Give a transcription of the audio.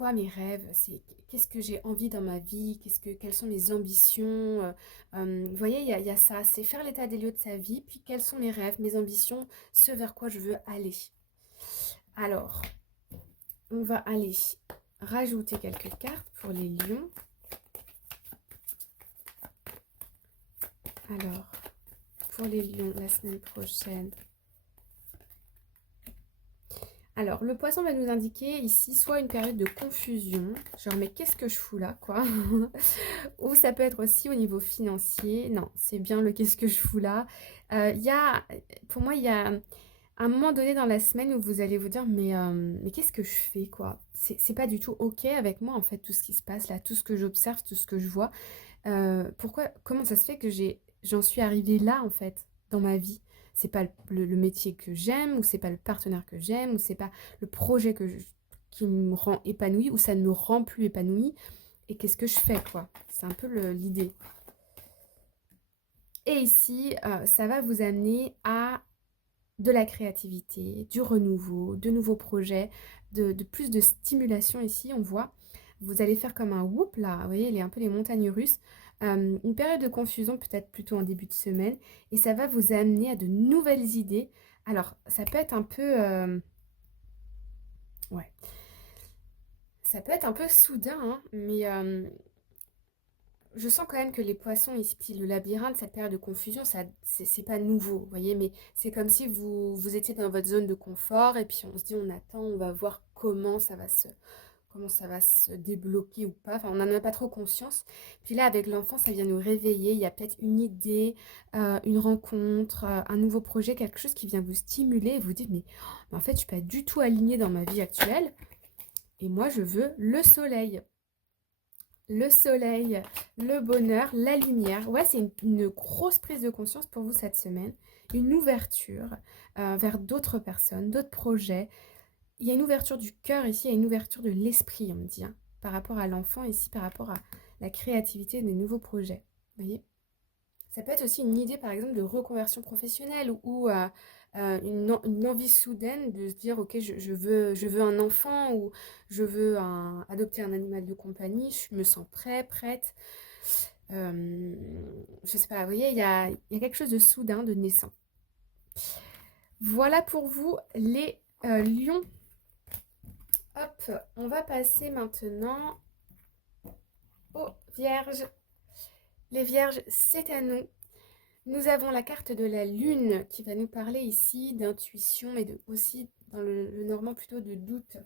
quoi mes rêves? Qu'est-ce que j'ai envie dans ma vie? Quelles sont mes ambitions? Vous voyez, il y a ça, c'est faire l'état des lieux de sa vie, puis quels sont mes rêves, mes ambitions, ce vers quoi je veux aller. Alors, on va aller rajouter quelques cartes pour les lions. Alors, pour les lions, la semaine prochaine. Alors, le poisson va nous indiquer ici soit une période de confusion, genre mais qu'est-ce que je fous là, quoi. Ou ça peut être aussi au niveau financier. Non, c'est bien le qu'est-ce que je fous là. Il y a, pour moi, il y a un moment donné dans la semaine où vous allez vous dire mais qu'est-ce que je fais, quoi. C'est pas du tout OK avec moi, en fait, tout ce qui se passe là, tout ce que j'observe, tout ce que je vois. Comment ça se fait que j'en suis arrivée là, en fait, dans ma vie? C'est pas le métier que j'aime, ou c'est pas le partenaire que j'aime, ou c'est pas le projet qui me rend épanouie, ou ça ne me rend plus épanouie. Et qu'est-ce que je fais, quoi? C'est un peu l'idée. Et ici, ça va vous amener à de la créativité, du renouveau, de nouveaux projets, de plus de stimulation ici, on voit. Vous allez faire comme un whoop là, vous voyez, il est un peu les montagnes russes. Une période de confusion peut-être plutôt en début de semaine et ça va vous amener à de nouvelles idées. Alors, ça peut être un peu... ouais, ça peut être un peu soudain, hein, mais je sens quand même que les poissons ici, puis le labyrinthe, cette période de confusion, ça, c'est pas nouveau, vous voyez, mais c'est comme si vous étiez dans votre zone de confort et puis on se dit on attend, on va voir comment ça va se débloquer ou pas. Enfin, on n'en a pas trop conscience. Puis là, avec l'enfant, ça vient nous réveiller. Il y a peut-être une idée, une rencontre, un nouveau projet, quelque chose qui vient vous stimuler et vous dites mais en fait, je suis pas du tout alignée dans ma vie actuelle et moi, je veux le soleil. Le soleil, le bonheur, la lumière. Ouais, c'est une grosse prise de conscience pour vous cette semaine. Une ouverture vers d'autres personnes, d'autres projets. Il y a une ouverture du cœur ici, il y a une ouverture de l'esprit, on me dit, hein, par rapport à l'enfant ici, par rapport à la créativité des nouveaux projets. Vous voyez? Ça peut être aussi une idée, par exemple, de reconversion professionnelle ou une envie soudaine de se dire, ok, je veux un enfant ou je veux adopter un animal de compagnie, je me sens prêt, prête. Euh, je sais pas, vous voyez, il y a quelque chose de soudain, de naissant. Voilà pour vous les lions. Hop, on va passer maintenant aux vierges. Les vierges, c'est à nous. Nous avons la carte de la lune qui va nous parler ici d'intuition et aussi dans le normand plutôt de doute.